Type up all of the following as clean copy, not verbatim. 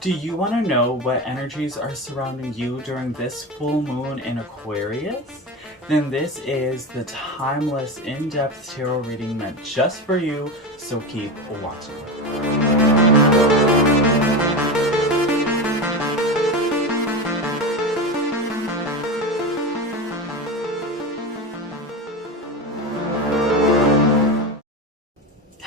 Do you want to know what energies are surrounding you during this full moon in Aquarius? Then this is the timeless, in-depth tarot reading meant just for you, so keep watching.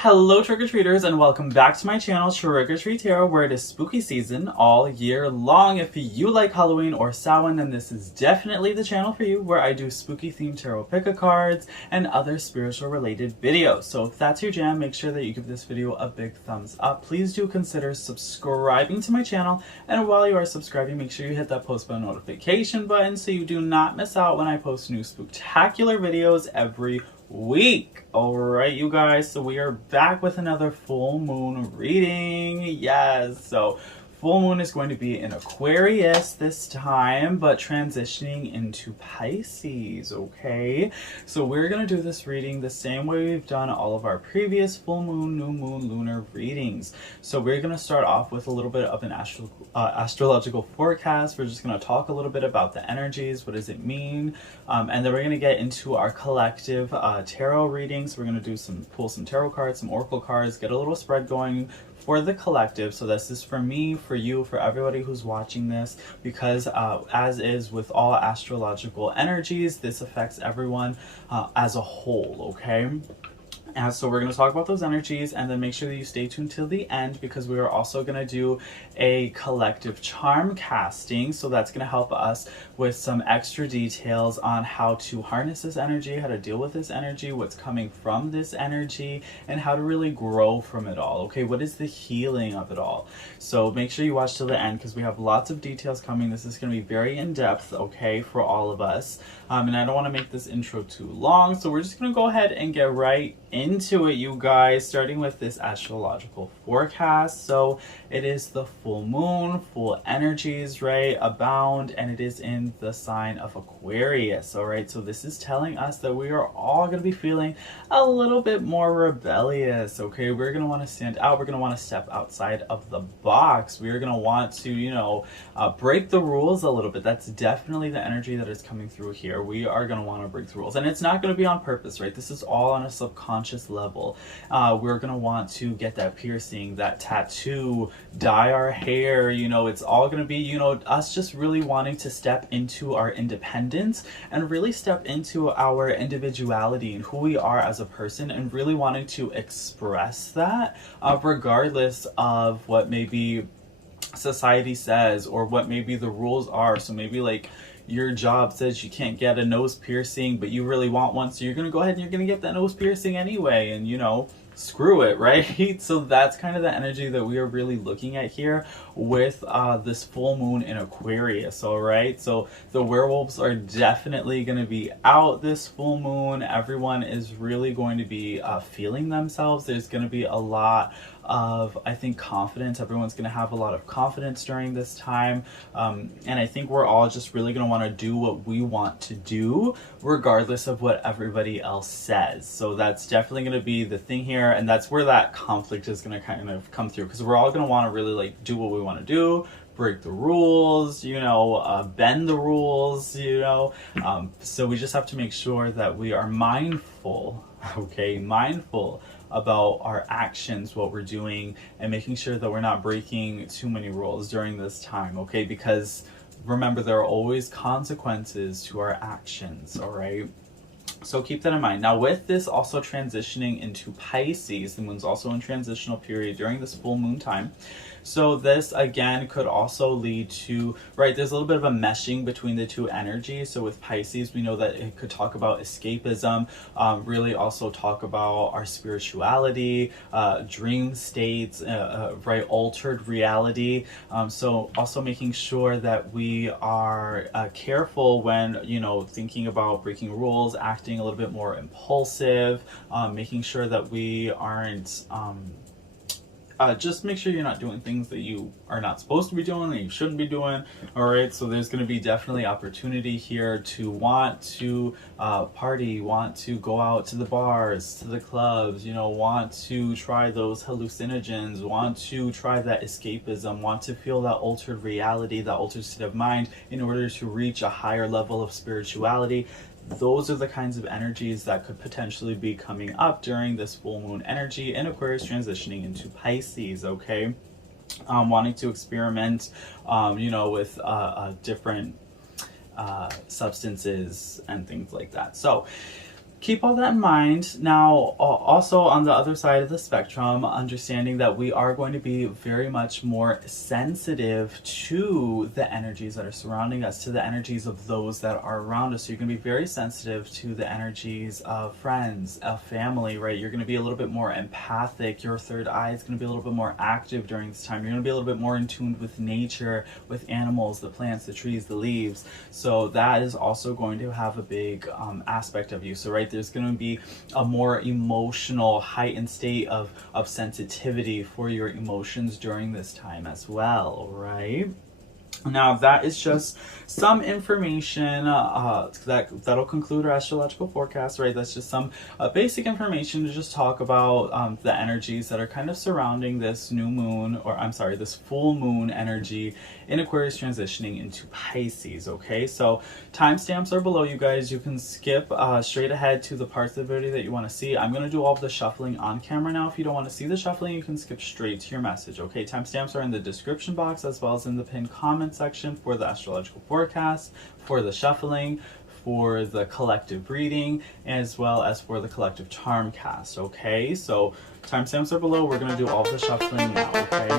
Hello trick-or-treaters, and welcome back to my channel TrickrTreatTarot, where it is spooky season all year long. If you like Halloween or Samhain, then this is definitely the channel for you, where I do spooky themed tarot pick-a-cards and other spiritual related videos. So if that's your jam, make sure that you give this video a big thumbs up. Please do consider subscribing to my channel, and while you are subscribing, make sure you hit that post bell notification button so you do not miss out when I post new spooktacular videos every week. Alright, you guys, so we are back with another full moon reading. Yes, so full moon is going to be in Aquarius this time, but transitioning into Pisces, okay? So we're going to do this reading the same way we've done all of our previous full moon, new moon, lunar readings. So we're going to start off with a little bit of an astrological forecast. We're just going to talk a little bit about the energies, what does it mean, and then we're going to get into our collective tarot readings. We're going to pull some tarot cards, some oracle cards, get a little spread going for the collective. So this is for me, for you, for everybody who's watching this, because as is with all astrological energies, this affects everyone as a whole, okay? And so we're going to talk about those energies, and then make sure that you stay tuned till the end, because we are also going to do a collective charm casting. So that's going to help us with some extra details on how to harness this energy, how to deal with this energy, what's coming from this energy, and how to really grow from it all. Okay, what is the healing of it all? So make sure you watch till the end, because we have lots of details coming. This is going to be very in-depth, okay, for all of us. And I don't want to make this intro too long, so we're just going to go ahead and get right into it, you guys, starting with this astrological forecast. So it is the full moon, full energies, right, abound, and it is in the sign of Aquarius. All right, so this is telling us that we are all going to be feeling a little bit more rebellious. Okay, we're going to want to stand out, we're going to want to step outside of the box, we're going to want to break the rules a little bit. That's definitely the energy that is coming through here. We are going to want to break the rules, and it's not going to be on purpose, right? This is all on a subconscious level. We're going to want to get that piercing, that tattoo, dye our hair, it's all going to be, us just really wanting to step into our independence and really step into our individuality and who we are as a person, and really wanting to express that regardless of what maybe society says or what maybe the rules are. So maybe like your job says you can't get a nose piercing, but you really want one, so you're gonna go ahead and you're gonna get that nose piercing anyway, and screw it, right? So that's kind of the energy that we are really looking at here with this full moon in Aquarius. All right, so the werewolves are definitely going to be out this full moon. Everyone is really going to be feeling themselves. There's going to be a lot of, I think, confidence. Everyone's going to have a lot of confidence during this time, and I think we're all just really going to want to do what we want to do regardless of what everybody else says. So that's definitely going to be the thing here, and that's where that conflict is going to kind of come through, because we're all going to want to really like do what we want to do, break the rules, bend the rules, so we just have to make sure that we are mindful, okay, mindful about our actions, what we're doing, and making sure that we're not breaking too many rules during this time, okay? Because remember, there are always consequences to our actions, all right? So keep that in mind. Now, with this also transitioning into Pisces, the moon's also in transitional period during this full moon time. So this again could also lead to, right, there's a little bit of a meshing between the two energies. So with Pisces, we know that it could talk about escapism, really also talk about our spirituality, dream states, right, altered reality. So also making sure that we are careful when, thinking about breaking rules, acting a little bit more impulsive, making sure that we aren't just make sure you're not doing things that you are not supposed to be doing, that you shouldn't be doing. All right, so there's going to be definitely opportunity here to want to party, want to go out to the bars, to the clubs, you know, want to try those hallucinogens, want to try that escapism, want to feel that altered reality, that altered state of mind in order to reach a higher level of spirituality. Those are the kinds of energies that could potentially be coming up during this full moon energy in Aquarius transitioning into Pisces, okay? Wanting to experiment, you know, with different substances and things like that. So keep all that in mind. Now, also on the other side of the spectrum, understanding that we are going to be very much more sensitive to the energies that are surrounding us, to the energies of those that are around us. So you're going to be very sensitive to the energies of friends, of family, right? You're going to be a little bit more empathic. Your third eye is going to be a little bit more active during this time. You're going to be a little bit more in tune with nature, with animals, the plants, the trees, the leaves. So that is also going to have a big aspect of you. So, right, there's going to be a more emotional, heightened state of sensitivity for your emotions during this time as well, right? Now, that is just some information that'll conclude our astrological forecast, right? That's just some basic information to just talk about the energies that are kind of surrounding this new moon, or I'm sorry, this full moon energy in Aquarius transitioning into Pisces, okay? So timestamps are below, you guys. You can skip straight ahead to the parts of the video that you want to see. I'm going to do all of the shuffling on camera now. If you don't want to see the shuffling, you can skip straight to your message, okay? Timestamps are in the description box as well as in the pinned comment section for the astrological forecast, for the shuffling, for the collective reading, as well as for the collective charm cast, okay? So timestamps are below. We're going to do all the shuffling now, okay?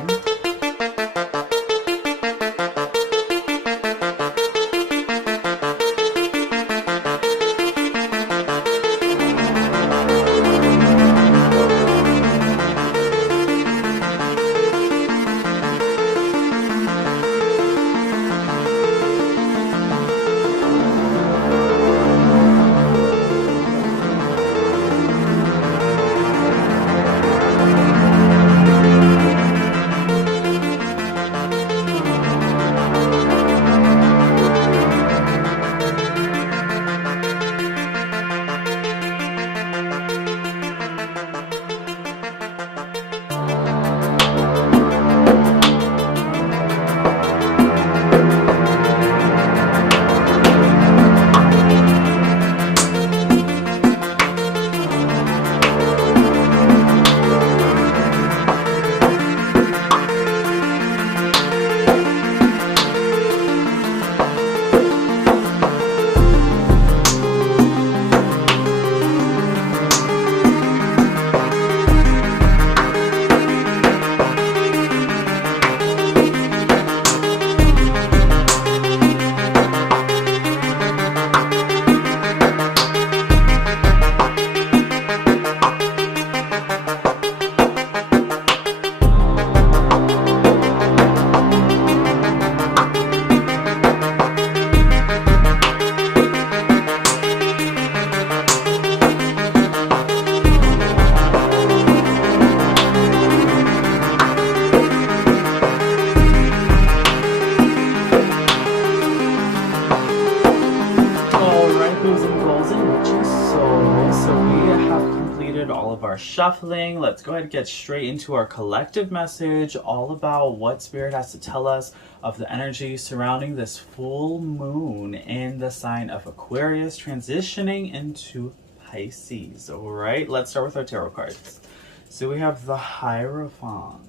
Shuffling. Let's go ahead and get straight into our collective message, all about what Spirit has to tell us of the energy surrounding this full moon in the sign of Aquarius transitioning into Pisces. All right, let's start with our tarot cards. So we have the Hierophant.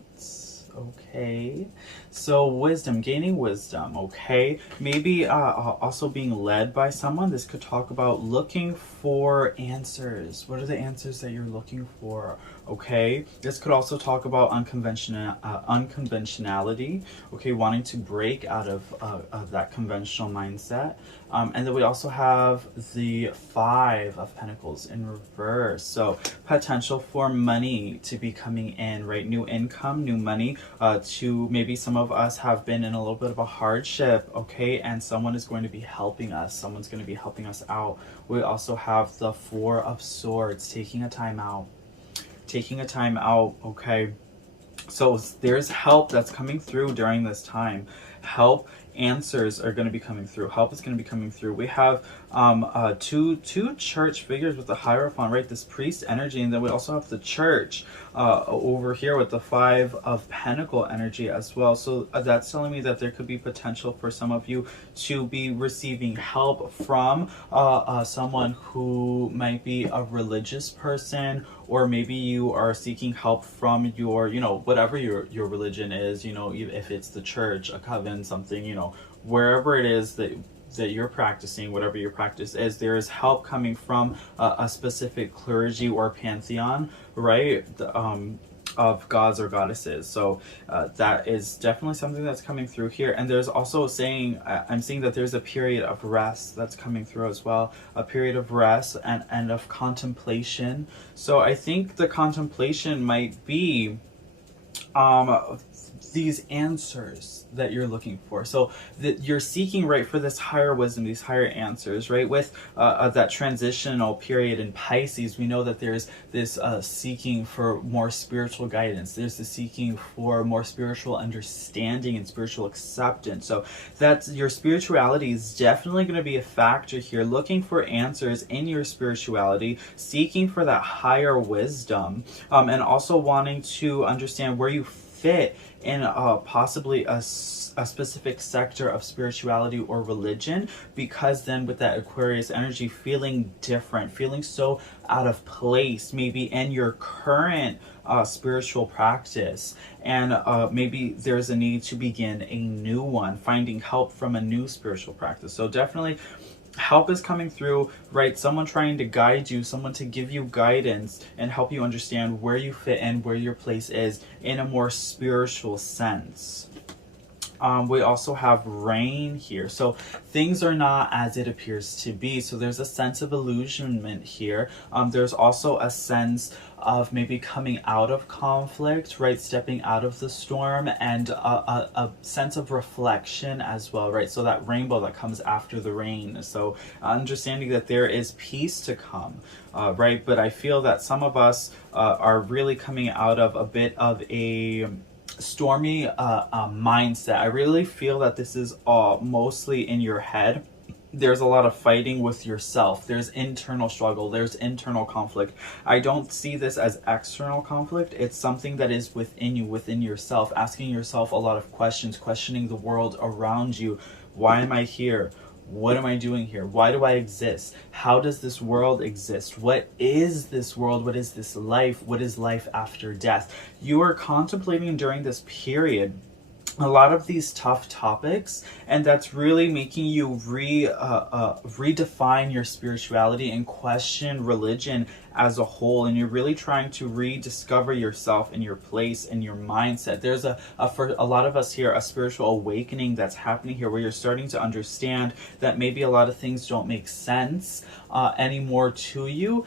Okay, so wisdom, gaining wisdom, okay? Maybe also being led by someone. This could talk about looking for answers. What are the answers that you're looking for, okay? This could also talk about unconventionality, okay? Wanting to break out of that conventional mindset. And then we also have the Five of Pentacles in reverse. So potential for money to be coming in, right? New income, new money. To maybe some of us have been in a little bit of a hardship, okay? And someone is going to be helping us. Someone's going to be helping us out. We also have the Four of Swords, taking a time out. Taking a time out, okay? So there's help that's coming through during this time. Help, answers are going to be coming through. Help is going to be coming through. We have two church figures with the Hierophant, right? This priest energy, and then we also have the church over here with the Five of Pentacle energy as well. So that's telling me that there could be potential for some of you to be receiving help from someone who might be a religious person, or maybe you are seeking help from your, you know, whatever your religion is, you know, if it's the church, a coven, something, you know, wherever it is that you're practicing, whatever your practice is, there is help coming from a specific clergy or pantheon, right? Of gods or goddesses. So that is definitely something that's coming through here. And there's also I'm seeing that there's a period of rest that's coming through as well, a period of rest and of contemplation. So I think the contemplation might be these answers that you're looking for. So that you're seeking, right, for this higher wisdom, these higher answers, right? With that transitional period in Pisces, we know that there's this seeking for more spiritual guidance. There's the seeking for more spiritual understanding and spiritual acceptance. So that's, your spirituality is definitely going to be a factor here, looking for answers in your spirituality, seeking for that higher wisdom, and also wanting to understand where you fit in possibly a specific sector of spirituality or religion, because then with that Aquarius energy, feeling different, feeling so out of place maybe in your current spiritual practice, and maybe there's a need to begin a new one, finding help from a new spiritual practice. So definitely help is coming through, right? Someone trying to guide you, someone to give you guidance and help you understand where you fit in, where your place is in a more spiritual sense. We also have rain here. So things are not as it appears to be. So there's a sense of illusionment here. There's also a sense of maybe coming out of conflict, right? Stepping out of the storm, and a sense of reflection as well, right? So that rainbow that comes after the rain. So understanding that there is peace to come, right? But I feel that some of us are really coming out of a bit of a stormy mindset. I really feel that this is mostly in your head. There's a lot of fighting with yourself. There's internal struggle. There's internal conflict. I don't see this as external conflict. It's something that is within you, within yourself, asking yourself a lot of questions, questioning the world around you. Why am I here? What am I doing here? Why do I exist? How does this world exist? What is this world? What is this life? What is life after death? You are contemplating during this period a lot of these tough topics, and that's really making you redefine your spirituality and question religion as a whole, and you're really trying to rediscover yourself and your place and your mindset. There's for a lot of us here, a spiritual awakening that's happening here, where you're starting to understand that maybe a lot of things don't make sense anymore to you,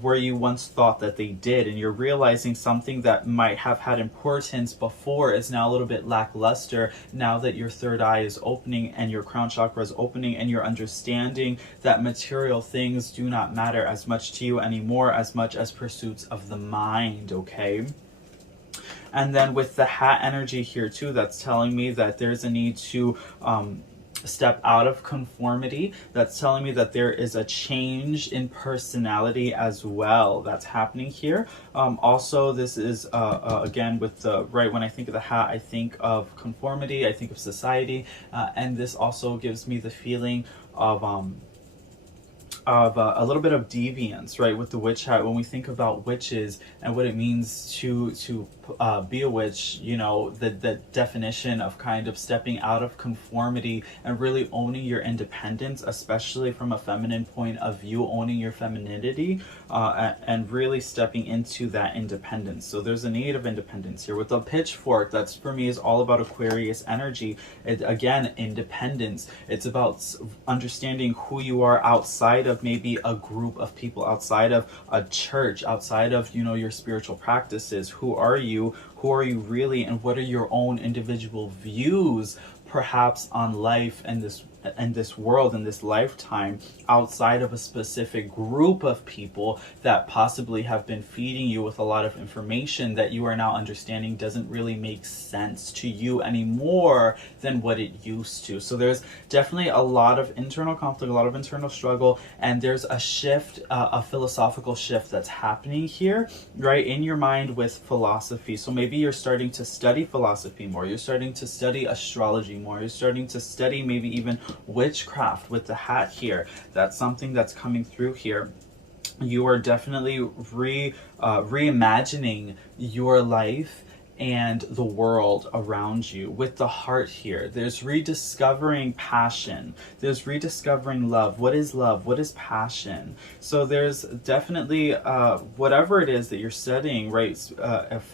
where you once thought that they did, and you're realizing something that might have had importance before is now a little bit lackluster, now that your third eye is opening and your crown chakra is opening, and you're understanding that material things do not matter as much to you anymore, as much as pursuits of the mind, okay? And then with the hat energy here too, that's telling me that there's a need to step out of conformity. That's telling me that there is a change in personality as well that's happening here. Also, this is again with the, right, when I think of the hat, I think of conformity, I think of society, and this also gives me the feeling of a little bit of deviance, right, with the witch hat. When we think about witches and what it means to be a witch, you know, the definition of kind of stepping out of conformity and really owning your independence, especially from a feminine point of view, owning your femininity, and really stepping into that independence. So there's a need of independence here. With the pitchfork, that's for me is all about Aquarius energy. Again, independence. It's about understanding who you are outside of maybe a group of people, outside of a church, outside of, you know, your spiritual practices. Who are you? Who are you really, and what are your own individual views perhaps on life and this world and this lifetime outside of a specific group of people that possibly have been feeding you with a lot of information that you are now understanding doesn't really make sense to you anymore than what it used to. So there's definitely a lot of internal conflict, a lot of internal struggle, and there's a shift, a philosophical shift that's happening here, right, in your mind with philosophy. So maybe you're starting to study philosophy more, you're starting to study astrology more, you're starting to study maybe even witchcraft with the hat here. That's something that's coming through here. You are definitely reimagining your life and the world around you with the heart here. There's rediscovering passion. There's rediscovering love. What is love? What is passion? So there's definitely whatever it is that you're studying, right?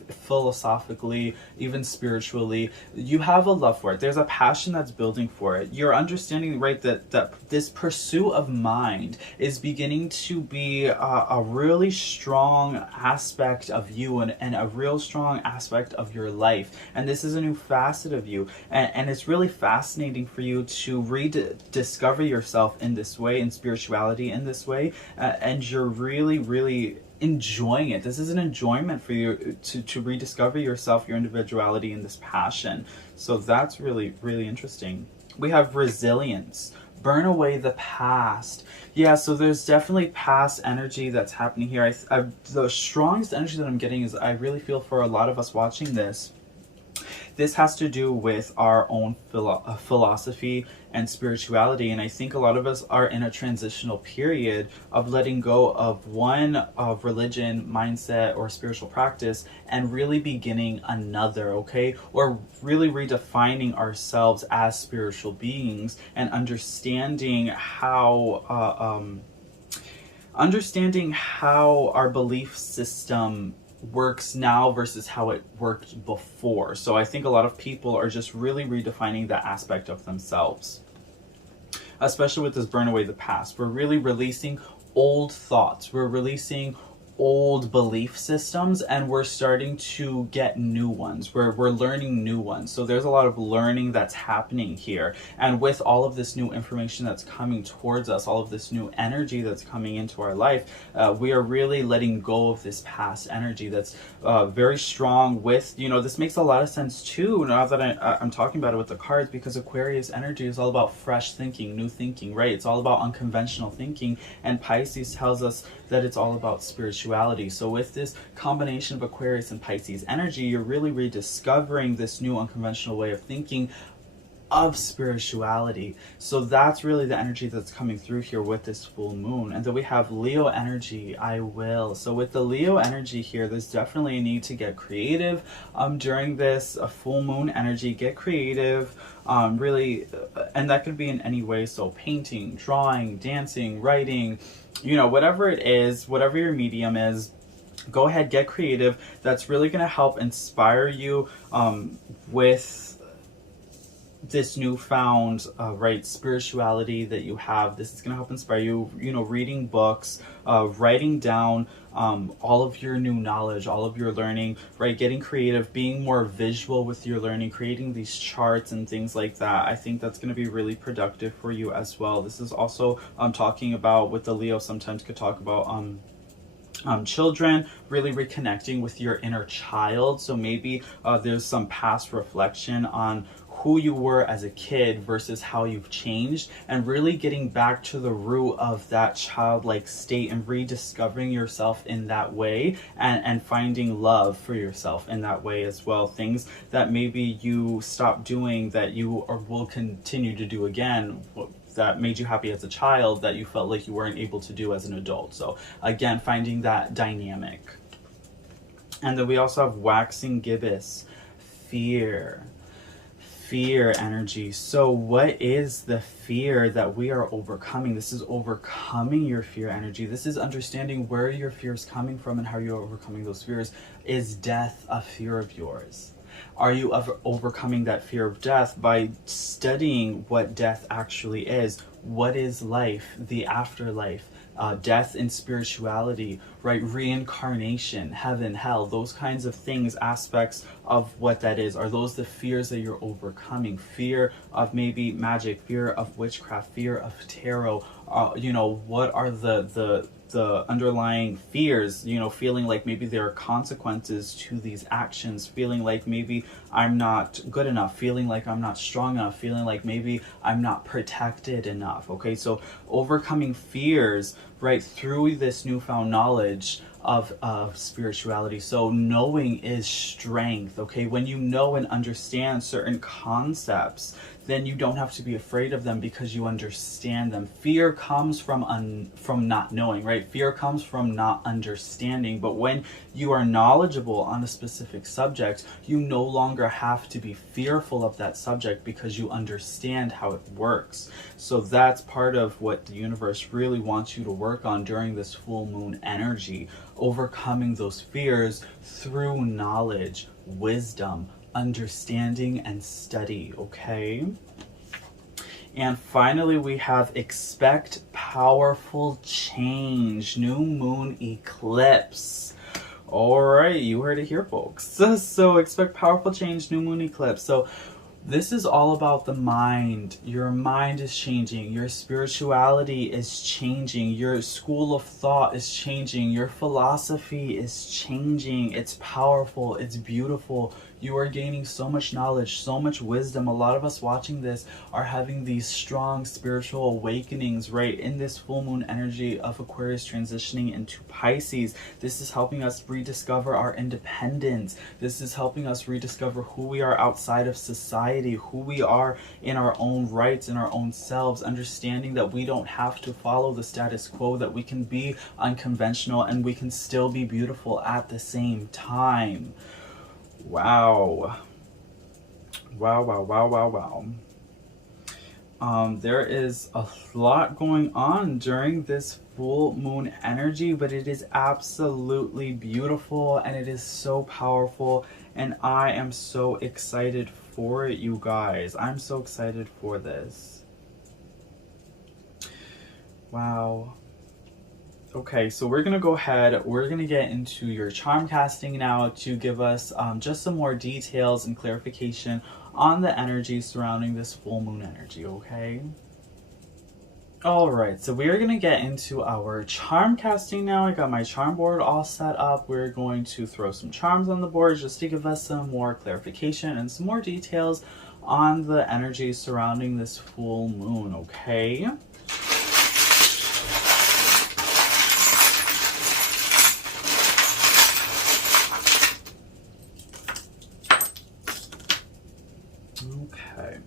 Philosophically, even spiritually, you have a love for it. There's a passion that's building for it. You're understanding, right, that this pursuit of mind is beginning to be a really strong aspect of you and a real strong aspect of your life, and this is a new facet of you, and it's really fascinating for you to rediscover yourself in this way, in spirituality in this way, and you're really enjoying it. This is an enjoyment for you to rediscover yourself, your individuality, and this passion. So that's really interesting. We have resilience. Burn away the past. Yeah, so there's definitely past energy that's happening here. The strongest energy that I'm getting is, I really feel for a lot of us watching this, this has to do with our own philosophy and spirituality. And I think a lot of us are in a transitional period of letting go of one of religion, mindset, or spiritual practice and really beginning another, okay? Or really redefining ourselves as spiritual beings and understanding how our belief system works now versus how it worked before. So I think a lot of people are just really redefining that aspect of themselves, especially with this burn away the past. We're really releasing old thoughts, we're releasing old belief systems, and we're starting to get new ones. We're learning new ones. So there's a lot of learning that's happening here, and with all of this new information that's coming towards us, all of this new energy that's coming into our life, we are really letting go of this past energy that's very strong with, this makes a lot of sense too now that I'm talking about it with the cards, because Aquarius energy is all about fresh thinking, new thinking, right? It's all about unconventional thinking, and Pisces tells us that it's all about spirituality. So with this combination of Aquarius and Pisces energy, you're really rediscovering this new unconventional way of thinking of spirituality. So that's really the energy that's coming through here with this full moon. And then we have Leo energy, I will. So with the Leo energy here, there's definitely a need to get creative during this full moon energy. Get creative, really, and that could be in any way. So painting, drawing, dancing, writing, whatever it is, whatever your medium is, go ahead, get creative. That's really going to help inspire you with this newfound spirituality that you have. This is going to help inspire you, reading books, writing down all of your new knowledge, all of your learning, right? Getting creative, being more visual with your learning, creating these charts and things like that. I think that's going to be really productive for you as well. This is also talking about, with the Leo, sometimes could talk about children, really reconnecting with your inner child. So maybe there's some past reflection on who you were as a kid versus how you've changed, and really getting back to the root of that childlike state and rediscovering yourself in that way, and finding love for yourself in that way as well. Things that maybe you stopped doing that you will continue to do again, that made you happy as a child that you felt like you weren't able to do as an adult. So again, finding that dynamic. And then we also have waxing gibbous, fear energy. So what is the fear that we are overcoming? This is overcoming your fear energy. This is understanding where your fear is coming from and how you're overcoming those fears. Is death a fear of yours? Are you overcoming that fear of death by studying what death actually is? what is life, the afterlife, death and spirituality, right? Reincarnation, heaven, hell, those kinds of things, aspects of what that is. Are those the fears that you're overcoming? Fear of maybe magic, fear of witchcraft, fear of tarot. You know, what are the underlying fears? You know, feeling like maybe there are consequences to these actions, feeling like maybe I'm not good enough, feeling like I'm not strong enough, feeling like maybe I'm not protected enough. Okay, so overcoming fears, right, through this newfound knowledge of spirituality. So knowing is strength. Okay, when you know and understand certain concepts, then you don't have to be afraid of them because you understand them. Fear comes from not knowing, right? Fear comes from not understanding. But when you are knowledgeable on a specific subject, you no longer have to be fearful of that subject because you understand how it works. So that's part of what the universe really wants you to work on during this full moon energy, overcoming those fears through knowledge, wisdom, understanding, and study. Okay, and finally we have expect powerful change, new moon eclipse. All right, you heard it here, folks. So expect powerful change, new moon eclipse. So this is all about the mind. Your mind is changing. Your spirituality is changing. Your school of thought is changing. Your philosophy is changing. It's powerful. It's beautiful. You are gaining so much knowledge, so much wisdom. A lot of us watching this are having these strong spiritual awakenings, right, in this full moon energy of Aquarius transitioning into Pisces. This is helping us rediscover our independence. This is helping us rediscover who we are outside of society, who we are in our own rights, in our own selves, understanding that we don't have to follow the status quo, that we can be unconventional and we can still be beautiful at the same time. Wow. Wow, wow, wow, wow, wow. There is a lot going on during this full moon energy, but it is absolutely beautiful and it is so powerful, and I am so excited for it, you guys. I'm so excited for this. Wow. Okay, so we're going to go ahead, we're going to get into your charm casting now to give us just some more details and clarification on the energy surrounding this full moon energy, okay? Alright, so we are going to get into our charm casting now. I got my charm board all set up. We're going to throw some charms on the board just to give us some more clarification and some more details on the energy surrounding this full moon, okay? Okay.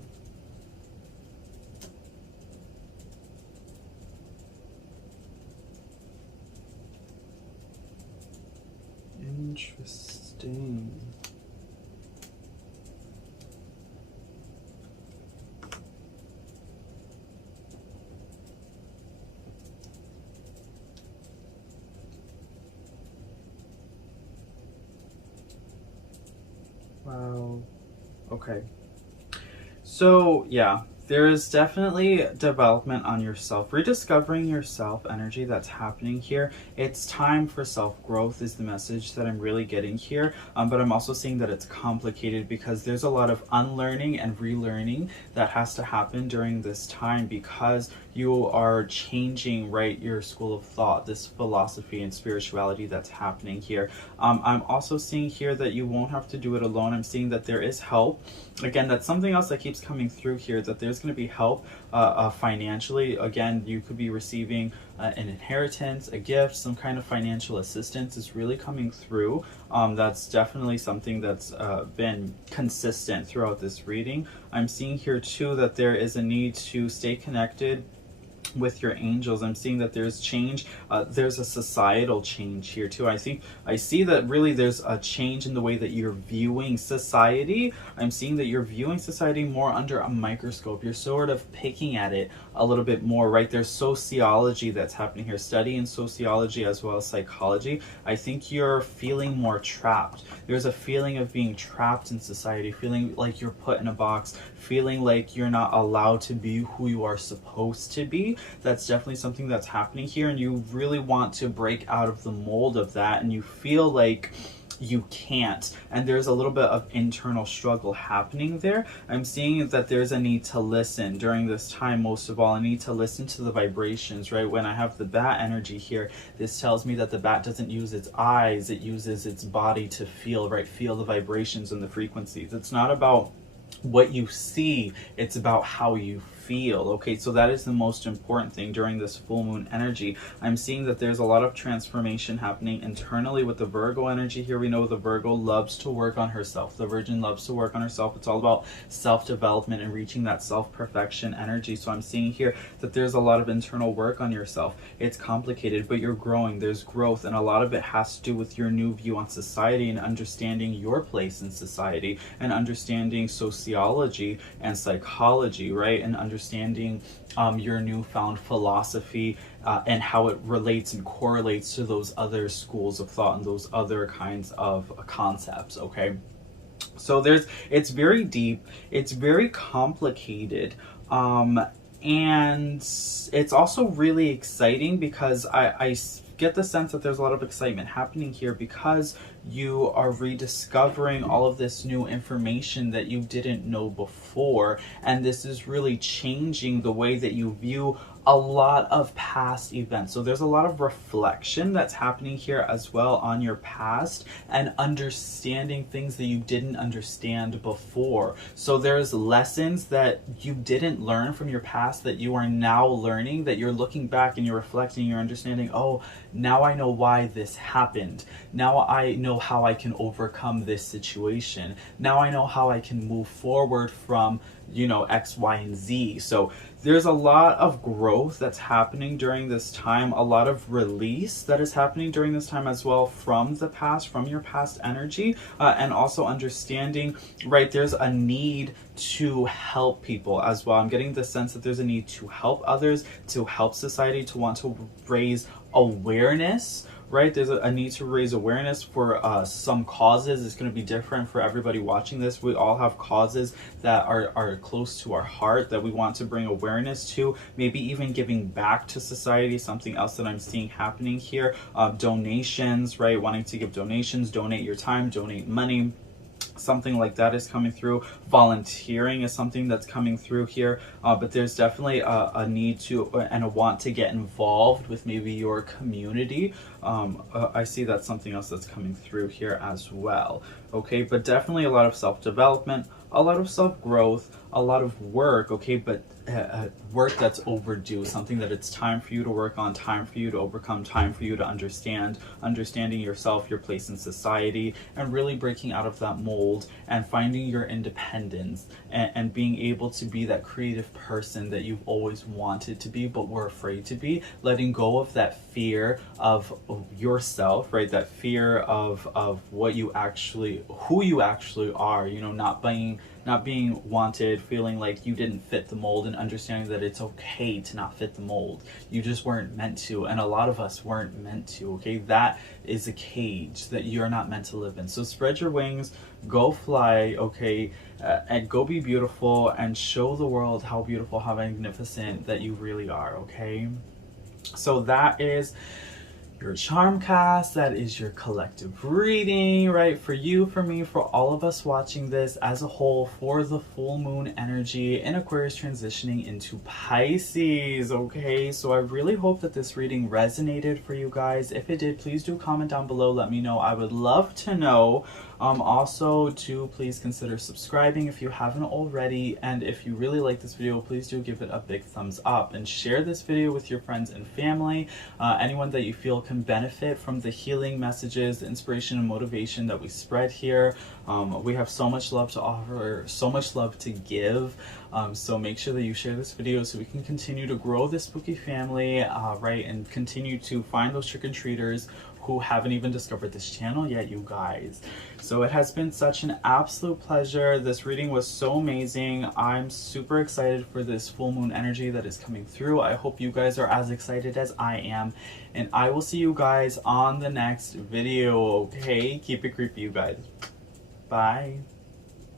Interesting. Wow. Okay. So, yeah, there is definitely development on yourself, rediscovering yourself energy that's happening here. It's time for self-growth is the message that I'm really getting here. But I'm also seeing that it's complicated because there's a lot of unlearning and relearning that has to happen during this time because you are changing, right, your school of thought, this philosophy and spirituality that's happening here. I'm also seeing here that you won't have to do it alone. I'm seeing that there is help. Again, that's something else that keeps coming through here, that there's going to be help financially. Again, you could be receiving an inheritance, a gift, some kind of financial assistance is really coming through. That's definitely something that's been consistent throughout this reading. I'm seeing here too that there is a need to stay connected with your angels. I'm seeing that there's change. There's a societal change here too. I see that really there's a change in the way that you're viewing society. I'm seeing that you're viewing society more under a microscope. You're sort of picking at it a little bit more, right? There's sociology that's happening here, studying sociology as well as psychology. I think you're feeling more trapped. There's a feeling of being trapped in society, feeling like you're put in a box, feeling like you're not allowed to be who you are supposed to be. That's definitely something that's happening here, and you really want to break out of the mold of that, and you feel like you can't, and there's a little bit of internal struggle happening there. I'm seeing that there's a need to listen during this time. Most of all, I need to listen to the vibrations, right? When I have the bat energy here, this tells me that the bat doesn't use its eyes, it uses its body to feel, right? Feel the vibrations and the frequencies. It's not about what you see, it's about how you feel. Okay, so that is the most important thing during this full moon energy. I'm seeing that there's a lot of transformation happening internally with the Virgo energy here. We know the Virgo loves to work on herself. The Virgin loves to work on herself. It's all about self-development and reaching that self-perfection energy. So I'm seeing here that there's a lot of internal work on yourself. It's complicated, but you're growing. There's growth, and a lot of it has to do with your new view on society and understanding your place in society and understanding sociology and psychology, right? And understanding your newfound philosophy and how it relates and correlates to those other schools of thought and those other kinds of concepts. Okay, so it's very deep, it's very complicated, and it's also really exciting because I get the sense that there's a lot of excitement happening here because you are rediscovering all of this new information that you didn't know before, and this is really changing the way that you view a lot of past events. So there's a lot of reflection that's happening here as well on your past and understanding things that you didn't understand before. So there's lessons that you didn't learn from your past that you are now learning, that you're looking back and you're reflecting, you're understanding, oh, now I know why this happened. Now I know how I can overcome this situation. Now I know how I can move forward from, you know, X, Y, and Z. So there's a lot of growth that's happening during this time, a lot of release that is happening during this time as well from the past, from your past energy, and also understanding, right, there's a need to help people as well. I'm getting the sense that there's a need to help others, to help society, to want to raise awareness, right? There's a need to raise awareness for some causes. It's going to be different for everybody watching this. We all have causes that are close to our heart that we want to bring awareness to, maybe even giving back to society. Something else that I'm seeing happening here, donations, right? Wanting to give donations, donate your time, donate money. Something like that is coming through. Volunteering is something that's coming through here, but there's definitely a need to and a want to get involved with maybe your community. I see that's something else that's coming through here as well. Okay, but definitely a lot of self-development, a lot of self-growth, a lot of work, okay, but work that's overdue, something that it's time for you to work on, time for you to overcome, time for you to understanding yourself, your place in society, and really breaking out of that mold and finding your independence and being able to be that creative person that you've always wanted to be but were afraid to be, letting go of that fear of yourself, right? That fear of what you actually, who you actually are, you know, not being wanted, feeling like you didn't fit the mold, and understanding that it's okay to not fit the mold. You just weren't meant to, and a lot of us weren't meant to, okay? That is a cage that you're not meant to live in. So spread your wings, go fly, okay? And go be beautiful and show the world how beautiful, how magnificent that you really are, okay? So that is your charm cast, that is your collective reading, right? For you, for me, for all of us watching this as a whole, for the full moon energy in Aquarius transitioning into Pisces, okay? So I really hope that this reading resonated for you guys. If it did, please do comment down below, let me know. I would love to know Also, too, please consider subscribing if you haven't already, and if you really like this video, please do give it a big thumbs up and share this video with your friends and family, anyone that you feel can benefit from the healing messages, the inspiration and motivation that we spread here. We have so much love to offer, so much love to give, so make sure that you share this video so we can continue to grow this spooky family, right, and continue to find those trick-or-treaters who haven't even discovered this channel yet, you guys. So it has been such an absolute pleasure. This reading was so amazing. I'm super excited for this full moon energy that is coming through. I hope you guys are as excited as I am, and I will see you guys on the next video. Okay, keep it creepy, you guys. Bye.